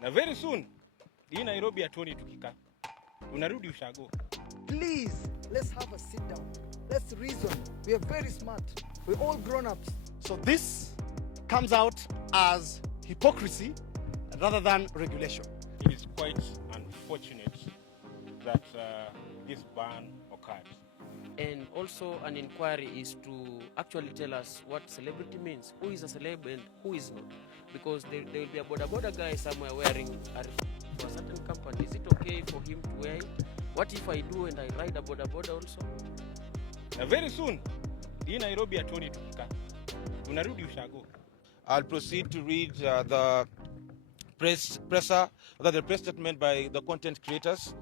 Na very soon hii Nairobi hatuoni tukikaa, unarudi ushago. Please, let's have a sit down. Let's reason. We are very smart. We're all grown-ups. So this comes out as hypocrisy rather than regulation. It is quite unfortunate that this ban occurred. And also an inquiry is to actually tell us what celebrity means. Who is a celeb and who is not? Because there will be a boda guy somewhere wearing a for a certain company. Is it okay for him to wear it? What if I do and I ride a boda also? Very soon, hii Nairobi hatuoni tukikaa, unarudi ushago. I'll proceed to read the press statement by the content creators,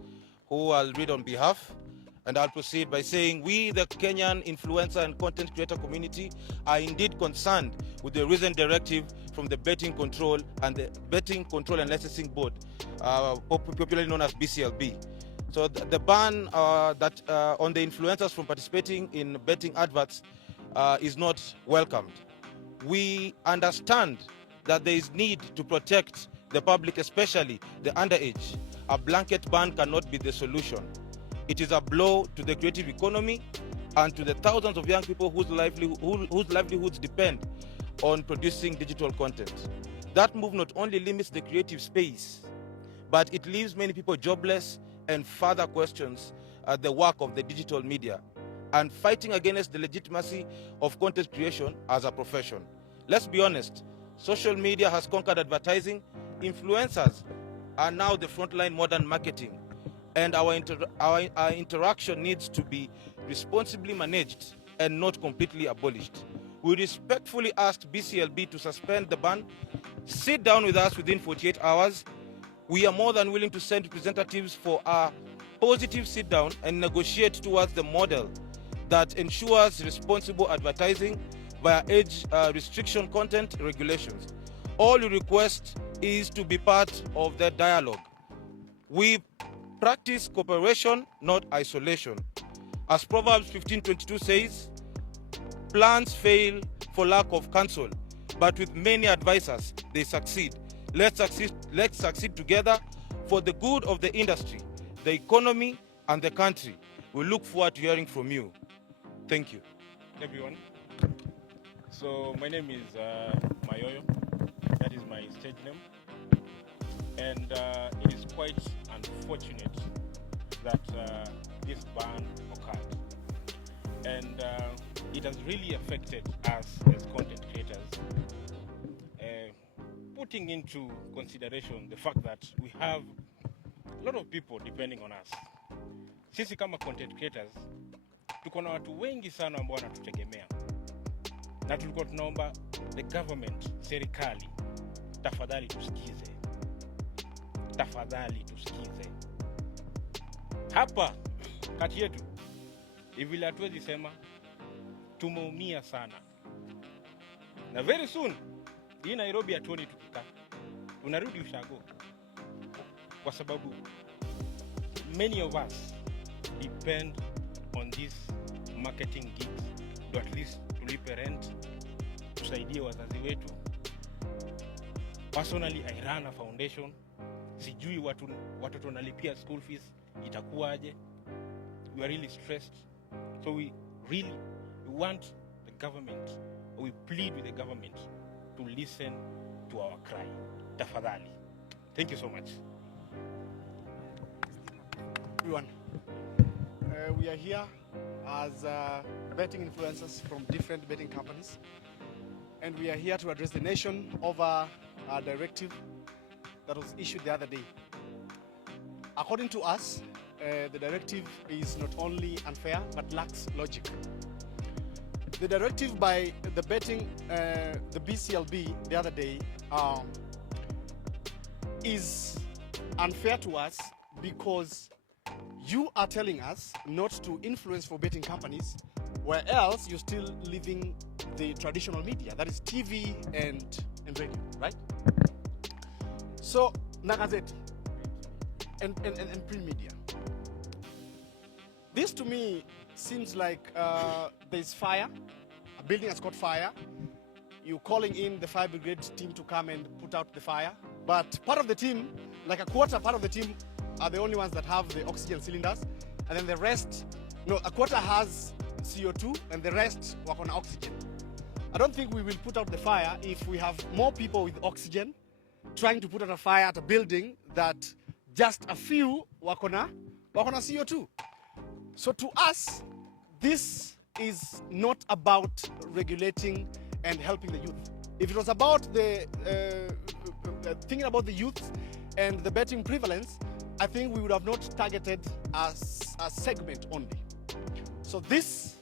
who I'll read on behalf. And I'll proceed by saying, we, the Kenyan influencer and content creator community, are indeed concerned with the recent directive from the Betting Control and Licensing Board, popularly known as Bclb. So the ban that on the influencers from participating in betting adverts is not welcomed. We understand that there is need to protect the public, especially the underage. A blanket ban cannot be the solution. It is a blow to the creative economy and to the thousands of young people whose livelihoods depend on producing digital content. That move not only limits the creative space, but it leaves many people jobless and further questions the work of the digital media and fighting against the legitimacy of content creation as a profession. Let's be honest, social media has conquered advertising. Influencers are now the frontline modern marketing, and our interaction needs to be responsibly managed and not completely abolished. We respectfully ask Bclb to suspend the ban, sit down with us within 48 hours. We are more than willing to send representatives for a positive sit down and negotiate towards the model that ensures responsible advertising via age restriction content regulations. All we request is to be part of the dialogue. We practice cooperation, not isolation. As Proverbs 15:22 says, plans fail for lack of counsel, but with many advisors, they succeed. Let's succeed together for the good of the industry, the economy, and the country. We look forward to hearing from you. Thank you. Everyone. So my name is Mayoyo. That is my stage name. And it is quite unfortunate that this ban occurred. And it has really affected us as content creators, putting into consideration the fact that we have a lot of people depending on us. Sisi kama content creators, tuko na watu wengi sana ambao wanatutegemea. Na tulikuwa tunaomba the government, serikali, tafadhali tusikize. Tafadhali tusikize. Hapa kati yetu hivi hatuwezi sema tumeumia sana. Na very soon hii Nairobi hatuoni tukikaa, unarudi ushago. Kwa sababu many of us depend on these marketing gigs to at least tulipe rent, tusaidie wazazi wetu. Personally, I run a foundation. Sijui watoto wanalipia school fees, itakuwaje? We are really stressed. So we want the government, we plead with the government to listen to our cry. Tafadhali. Thank you so much. Everyone, we are here as betting influencers from different betting companies, and we are here to address the nation over a directive that was issued the other day. According to us, the directive is not only unfair but lacks logic. The directive by the Bclb the other day is unfair to us because you are telling us not to influence for betting companies, where else you're still leaving the traditional media, that is TV and radio, right? So, na gazeti and print media. This to me seems like there's fire, a building has caught fire. You're calling in the fire brigade team to come and put out the fire. But part of the team, like a quarter part of the team, are the only ones that have the oxygen cylinders, and then the rest, no, a quarter has CO2, and the rest work on oxygen. I don't think we will put out the fire if we have more people with oxygen trying to put out a fire at a building that just a few work on a CO2. So to us, this is not about regulating and helping the youth. If it was about the thinking about the youth and the betting prevalence, I think we would have not targeted a segment only. So this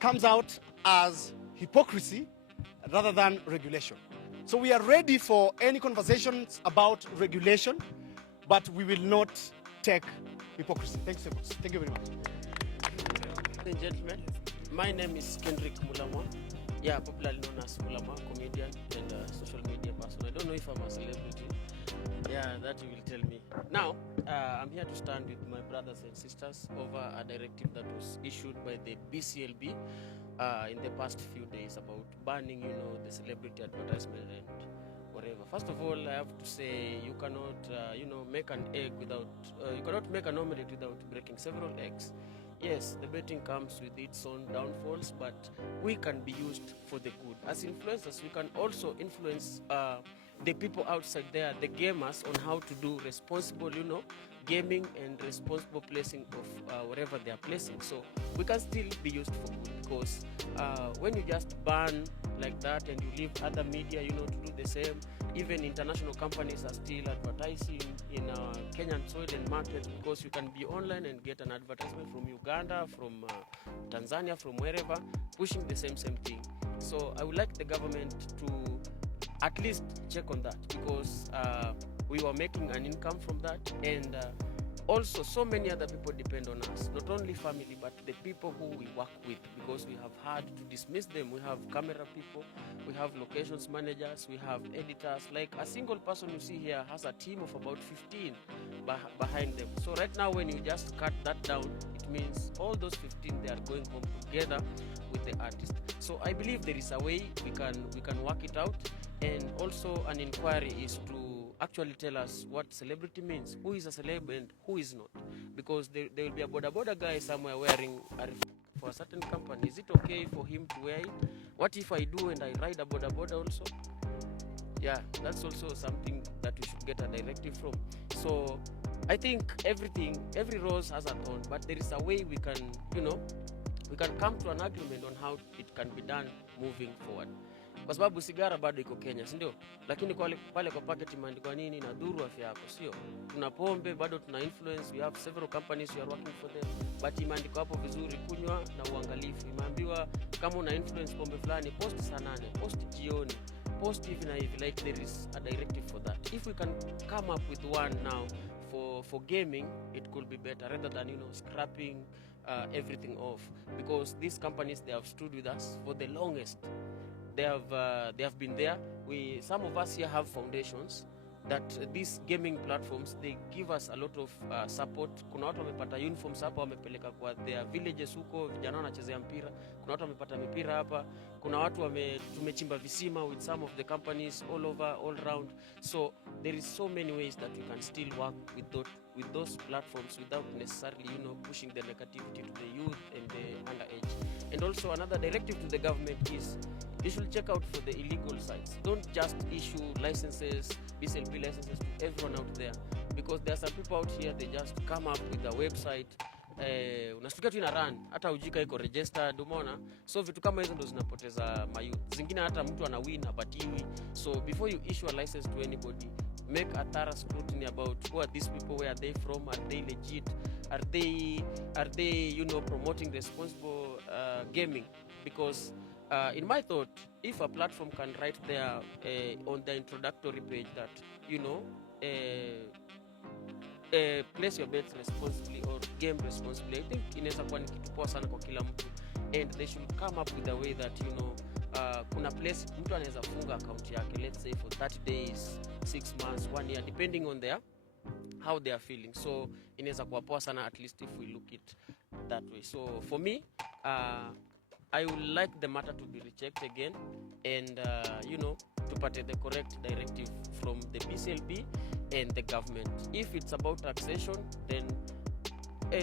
comes out as hypocrisy rather than regulation. So we are ready for any conversations about regulation, but we will not take hypocrisy. Thanks so much. Thank you very much. Ladies and gentlemen, my name is Kendrick Mulamwa. Yeah, popularly known as Mulamwa, comedian and social media person. I don't know if I'm a celebrity. Yeah, that you will tell me. Now, I'm here to stand with my brothers and sisters over a directive that was issued by the Bclb in the past few days about banning, the celebrity advertisement and whatever. First of all, I have to say you cannot, make an egg without, you cannot make an omelette without breaking several eggs. Yes, the betting comes with its own downfalls, but we can be used for the good. As influencers, we can also influence the people outside there, the gamers, on how to do responsible, gaming and responsible placing of whatever they are placing. So we can still be used for good, because when you just ban like that and you leave other media, to do the same, even international companies are still advertising in Kenyan soil and market, because you can be online and get an advertisement from Uganda, from Tanzania, from wherever, pushing the same thing. So I would like the government to at least check on that, because we were making an income from that, and also so many other people depend on us, not only family but the people who we work with, because we have had to dismiss them. We have camera people, we have locations managers, we have editors. Like a single person you see here has a team of about 15 behind them. So right now when you just cut that down, it means all those 15, they are going home together with the artist. So I believe there is a way we can work it out, and also an inquiry is to actually tell us what celebrity means, who is a celeb and who is not, because there will be a border guy somewhere wearing a for a certain company. Is it okay for him to wear it? What if I do and I ride a border also? Yeah, that's also something that we should get a directive from. So I think every rose has a thorn, but there is a way we can, we can come to an agreement on how it can be done moving forward. Kwa sababu sigara bado iko Kenya, si ndio? Lakini pale kwa packet imeandikwa nini na dhuru afya yako, sio? Tuna pombe bado tuna influence, we have several companies we are working for them, but imeandikwa hapo vizuri, kunywa na uangalifu. Imeambiwa kama una influence pombe fulani, post saa 8, post jioni, post hivi na hivi, like there is a directive for that. If we can come up with one now for gaming, it could be better rather than scrapping everything off, because these companies, they have stood with us for the longest. They have been there. Some of us here have foundations that these gaming platforms, they give us a lot of support. Kuna watu wamepata uniforms hapa, wamepeleka kwa their villages huko, vijana wanachezea mpira. Kuna watu wamepata mipira hapa. Kuna watu tumechimba visima with some of the companies all over, all around. So there is so many ways that we can still work with those platforms without necessarily, pushing the negativity to the youth and the underage. And also another directive to the government is, you should check out for the illegal sites. Don't just issue licenses, Bclb licenses to everyone out there, because there are some people out here, they just come up with a website, unashtukia tu ina run, hata ujika iko registered, umeona? So vitu kama hizo ndo zinapoteza mayouth. Zingine hata mtu ana win hapatiwi. So before you issue a license to anybody, make a thorough scrutiny about who are these people, where are they from, are they legit, are they promoting responsible gaming? Because in my thought, if a platform can write there on the introductory page that, place your bets responsibly or game responsibly, I think inaweza kuwa ni kitu poa sana kwa kila mtu, and they should come up with a way that, kuna place mtu anaweza funga account yake, let's say for 30 days, 6 months, 1 year, depending on how they are feeling. So inaweza kuwa poa sana, at least if we look it that way. So for me, I would like the matter to be rechecked again, and tupate the correct directive from the Bclb and the government. If it's about taxation, then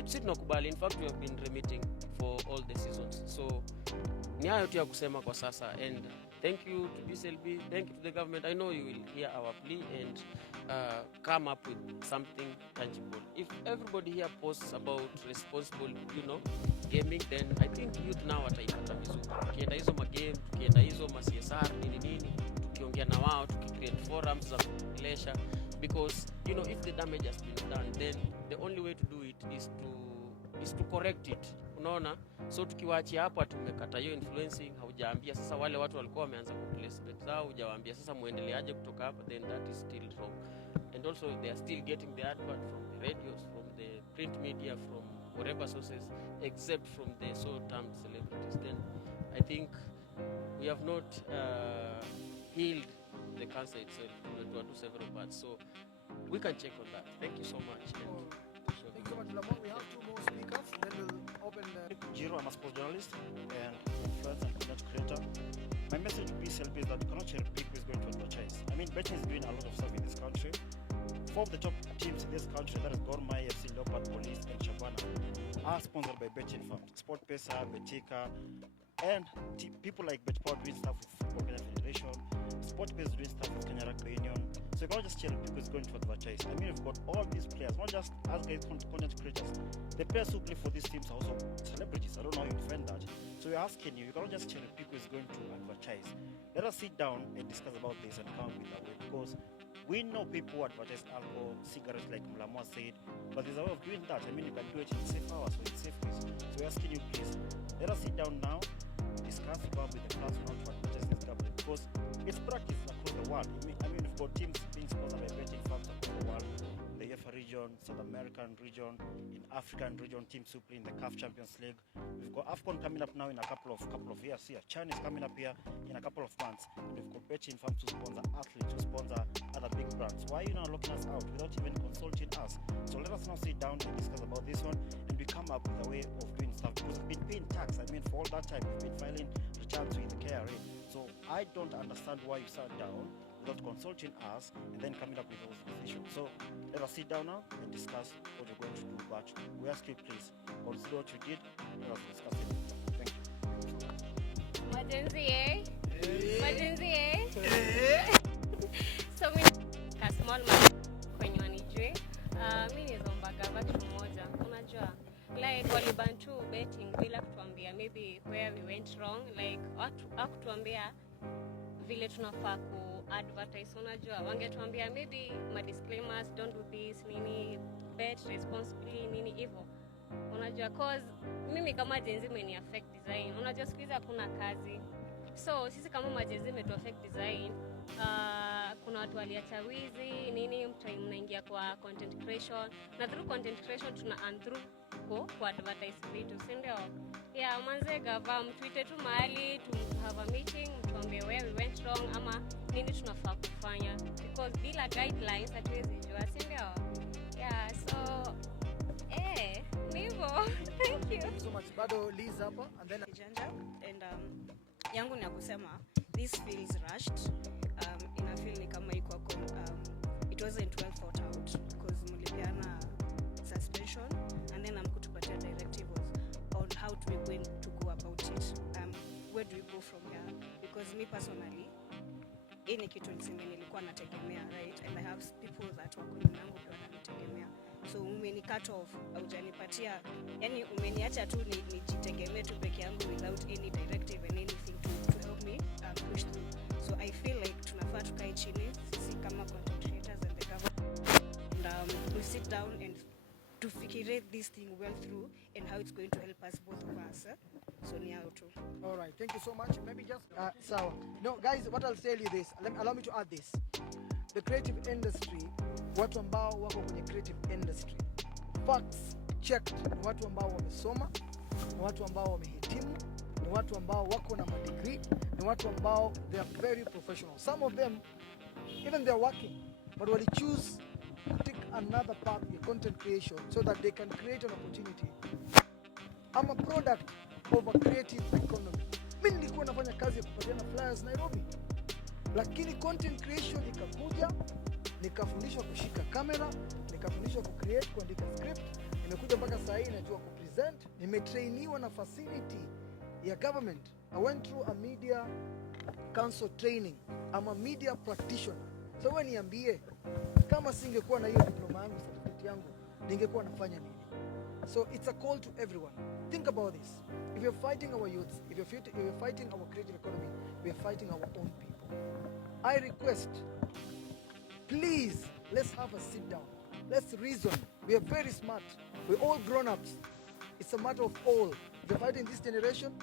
sisi tunakubali. In fact, we have been remitting for all the seasons. So ni hayo tu ya kusema kwa sasa, and thank you to Bclb, thank you to the government. I know you will hear our plea and come up with something tangible. If everybody here posts about responsible, gaming, then I think youth now wataipata vizuri. Tukienda hizo magame, tukienda hizo CSR nini, tukiongea na wao, tukicreate forums za kuelesha, because if the damage has been done, then the only way to do it is to correct it. Unaona, so tukiwaachia hapo tumekata hiyo influencing, haujaambia sasa wale watu walikuwa wameanza kuplace bets zao, hujawaambia sasa muendeleaje kutoka hapa, then that is still wrong. And also they are still getting the advert from the radios, from the print media, from whatever sources, except from the so-termed celebrities. Then I think we have not healed the cancer itself. To do several parts, so we can check on that. Thank you so much. Thank you so much, Lamont. We have 2 more speakers, then we'll open the... Jiro, I'm a sports journalist and influencer and content creator. My message to Bclb is that you cannot cherry pick who is going to advertise. I mean, betting is doing a lot of stuff in this country. 4 of the top teams in this country, that is Gor Mahia, FC Leopard, Police, and Shabana, are sponsored by betting firms. Sport Pesa, Betika, and people like Betpower doing stuff with Football Kenya Federation. Sport Pesa doing stuff with Kenya Rugby Union. So you cannot just cherry pick who is going to advertise. I mean, we've got all these players, not just as guys content creators. The players who play for these teams are also celebrities. I don't know how you defend that. So we're asking you cannot just cherry pick who is going to advertise. Let us sit down and discuss about this and come up with a way, because we know people who advertise alcohol, cigarettes, like Mlamwa said, but there's a way of doing that. I mean, you can do it in safe hours or in safe ways. So we're asking you, please, let us sit down now, discuss, come up with the plans on how to advertise this government, because it's practiced across the world. I mean, we've got teams being sponsored by betting firms across the world. The UEFA region, South American region, in African region, teams who play in the CAF Champions League. We've got AFCON coming up now in a couple of years here. China is coming up here in a couple of months. And we've got betting firms to sponsor athletes, to sponsor other big brands. Why are you now locking us out without even consulting us? So let us now sit down and discuss about this one, and we come up with a way of doing stuff, because we've been paying tax. I mean, for all that time, we've been filing returns with the KRA. So I don't understand why you sat down without consulting us and then coming up with those decisions. So let us sit down now and discuss what you're going to do. But we ask you, please, consider what you did. Let us discuss it. Thank you. Majenzi, eh? Majenzi, eh? So mi a small man kwenye wanijui. Mi nizomba gava kitu moja. Unajua, like walibantu betting bila kutuambia maybe where we went wrong. Like hakutuambia vile tunafaa advertise. Unajua, wangetuambia maybe disclaimers, don't do this, nini, bet responsibly, nini hivyo. Unajua, cause mimi kama jenzi meni affect design. Unajua, siku hizi hakuna kazi. So sisi kama majenzi metu affect design. Kuna watu waliacha wizi, nini, mnaingia kwa content creation. Na through content creation tuna earn through kwa advertise vitu, si ndio? Yeah, manze gava mtuite tu mahali to have a meeting, mtuambie where we went wrong ama nini tunafaa kufanya, because bila guidelines hatuwezi jua, si ndio? Yeah, so nivo. Thank you so much. Bado Liz hapa, and then and yangu ni kusema this feels rushed. Ina feel ni kama iko it wasn't well thought out, because mlipeana suspension and then amkutupatia directives on how to we going to go about it. Where do we go from here? Because me personally, any kitu niseme nilikuwa nategemea, right? And I have people that wako nyuma yangu pia wananitegemea. So umeni cut off, haujanipatia, yani umeniacha tu nijitegemee tu peke yangu without any directive and anything to help me push through. So I feel like tunafaa tukae chini sisi kama content creators and the government, and we sit down and to figure this thing well through and how it's going to help us, both of us. So ni how to. All right, thank you so much. Maybe just so no guys, what I'll tell you this, allow me to add this. The creative industry, watu ambao wako kwenye creative industry, facts checked, ni watu ambao wamesoma, ni watu ambao wamehitimu, ni watu ambao wako na degree, ni watu ambao they are very professional. Some of them even they are working, but when they choose to take another path in content creation so that they can create an opportunity. I'm a product of a creative economy. Mimi nilikuwa nafanya kazi ya kupatiana flyers Nairobi. lakini content creation ikakuja, nikafundishwa kushika kamera, nikafundishwa kucreate, kuandika script, nimekuja mpaka saa hii najua kupresent, nimetrainiwa na facility ya government. I went through a media council training. I'm a media practitioner. So wewe niambie, kama singekuwa na hiyo diploma yangu, certificate yangu, ningekuwa nafanya nini? So it's a call to everyone. Think about this. If you're fighting our youths, if you're fighting our creative economy, we are fighting our own people. I request, please, let's have a sit down. Let's reason. We are very smart. We're all grown-ups. It's a matter of all. If you're fighting this generation,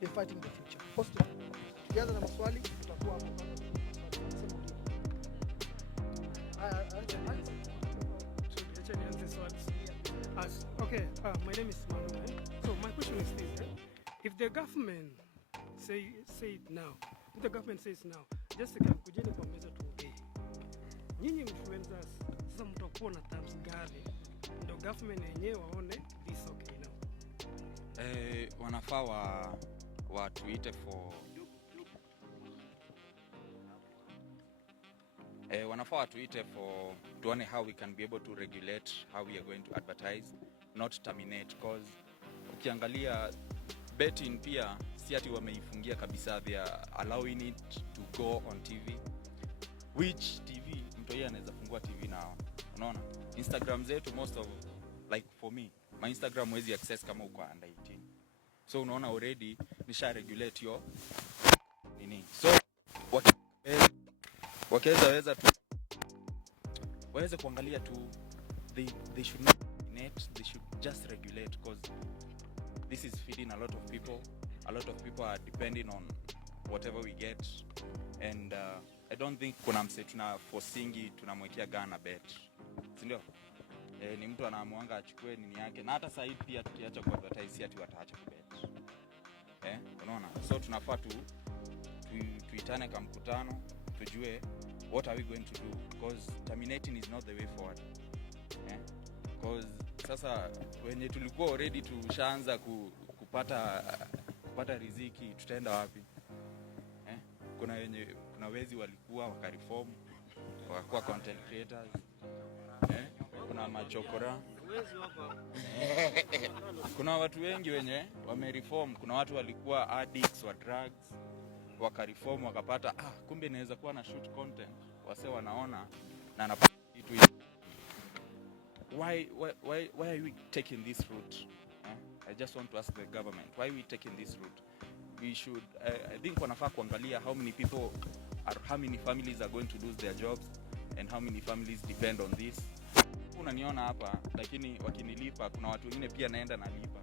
you're fighting the future. Hostel. Tukianza na maswali, tutakuwa hapo kama Okay, my name is Manuel. So my question is this: if the government say it now, if the government says now, just kujeni kwa meza tuongee. Nyinyi influencers sasa mtakuwa na terms gani ndio government yenyewe waone this okay now? Wanafaa watuite for wanafaa watuite for tuone how we can be able to regulate how we are going to advertise, not terminate, because ukiangalia betting pia si ati wameifungia kabisa, they are allowing it to go on TV, which TV mtu yeye anaweza fungua TV nao, unaona Instagram zetu, most of, like for me my Instagram wezi access kama uko under 18, so unaona already nisha regulate yo nini, so waweza kuangalia tu, they should not net, they should just regulate, because this is feeding a lot of people are depending on whatever we get, and I don't think kuna mse tuna forcingi tunamwekea gana bet, si ndio? Ni mtu anaamwanga achukue nini yake, na hata sasa hivi pia tukiacha ku advertise ati wataacha kubet, unaona, so tunafaa tuitane kama mkutano tujue what are we going to do, because terminating is not the way forward, because sasa wenye tulikuwa already tushaanza kupata riziki, tutaenda wapi? Kuna wezi walikuwa wakareform, wakakuwa content creators, kuna machokora, kuna watu wengi wenye wamereform, kuna watu walikuwa addicts wa drugs wakareform, wakapata kumbe inaweza kuwa na shoot content, wase wanaona na anapata kitu. Why are we taking this route? I just want to ask the government, why are we taking this route? We should, I think wanafaa kuangalia how many families are going to lose their jobs and how many families depend on this. Unaniona hapa, lakini wakinilipa kuna watu wengine pia naenda nalipa,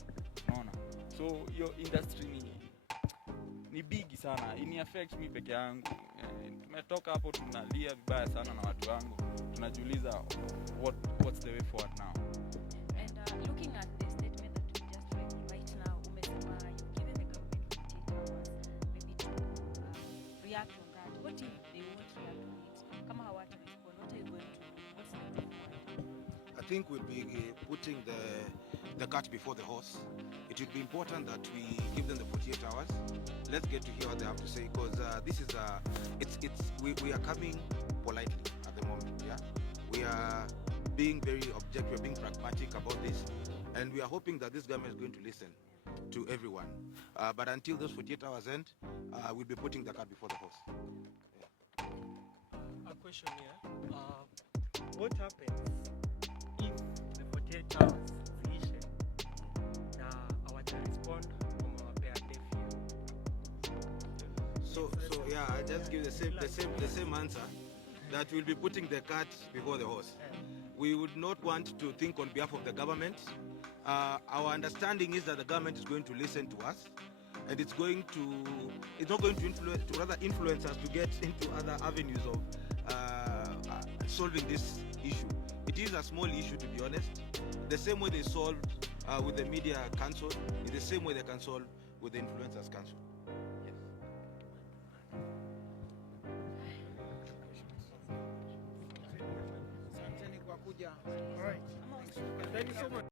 unaona, so hiyo industry ni big sana, ini affect me peke yangu. Tumetoka hapo tunalia vibaya sana na watu wangu, tunajiuliza what's the way forward now. And looking at the statement that you just read right now, umesema you given the government 48 hours maybe to react on that. What if they won't react on it? Kama hawata respond, what are you going to do? What's the way forward? I think we'll be putting the cart before the horse. It would be important that we give them the 48 hours. Let's get to hear what they have to say, because this is we are coming politely at the moment. Yeah, we are being very objective, we're being pragmatic about this, and we are hoping that this government is going to listen to everyone. But until those 48 hours end, we'll be putting the cart before the horse. A question here: what happens if the 48 hours finish na respond from our deaf ear? So yeah, I just give the same answer, that we'll be putting the cart before the horse. We would not want to think on behalf of the government. Our understanding is that the government is going to listen to us, and it's not going to influence us to get into other avenues of solving this issue. It is a small issue, to be honest. The same way they solved with the Media Council is the same way they can solve with the Influencers Council. Yes. All right. Thank you so much.